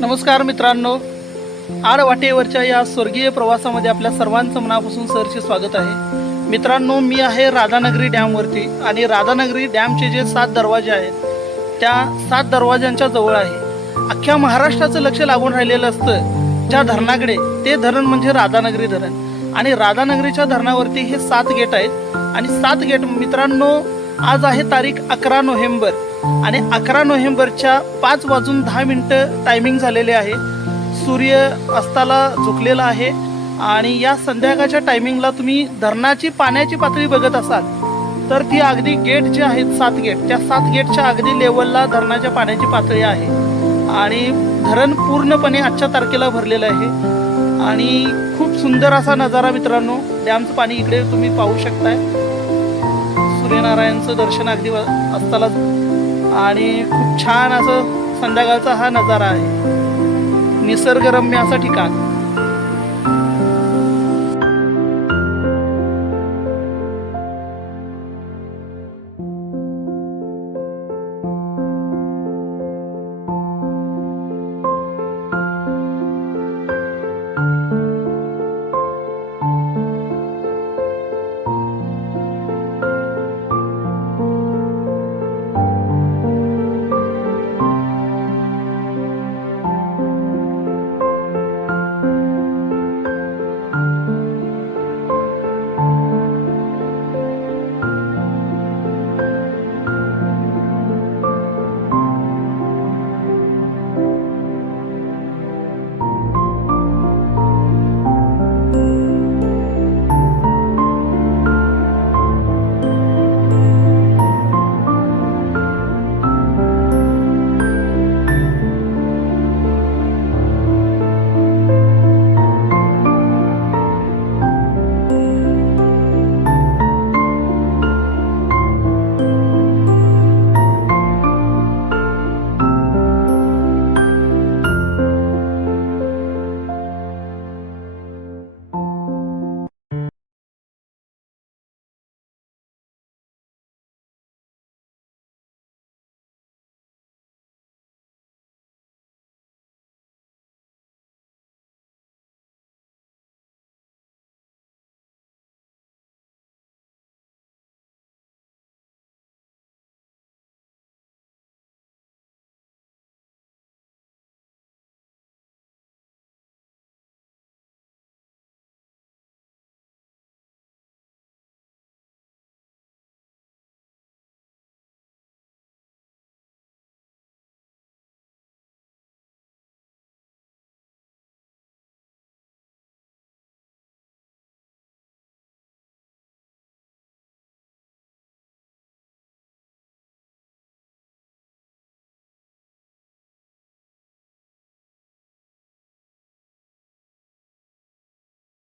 नमस्कार मित्रांनो, आडवाटेवरच्या या स्वर्गीय प्रवासामध्ये आपल्या सर्वांचं मनापासून सहर्ष स्वागत आहे। मित्रांनो, मी आहे राधानगरी डॅमवरती आणि राधानगरी डॅमचे जे 7 दरवाजे आहेत त्या 7 दरवाजांच्या जवळ आहे। अख्ख्या महाराष्ट्राचं लक्ष लागून राहिलेलं असतं ज्या धरणाकडे, ते धरण म्हणजे राधानगरी धरण। आणि राधानगरीच्या धरणावरती हे 7 गेट आहेत आणि 7 गेट मित्रांनो, आज आहे तारीख 11 नोव्हेंबर आणि 11 नोव्हेंबरच्या 5:10 टायमिंग झालेले आहे। सूर्य अस्ताला झुकलेला आहे आणि या संध्याकाळच्या टायमिंगला तुम्ही धरणाची पाण्याची पातळी बघत असाल तर ती अगदी गेट जे आहेत 7 गेट, त्या 7 गेटच्या अगदी लेवलला धरणाच्या पाण्याची पातळी आहे आणि धरण पूर्णपणे आजच्या तारखेला भरलेलं आहे आणि खूप सुंदर असा नजारा मित्रांनो, डॅमचं पाणी इकडे तुम्ही पाहू शकताय। सूर्यनारायणचं दर्शन अगदी असताला आणि खूप छान असं संध्याकाळचा हा नजारा आहे, निसर्गरम्य असं ठिकाण।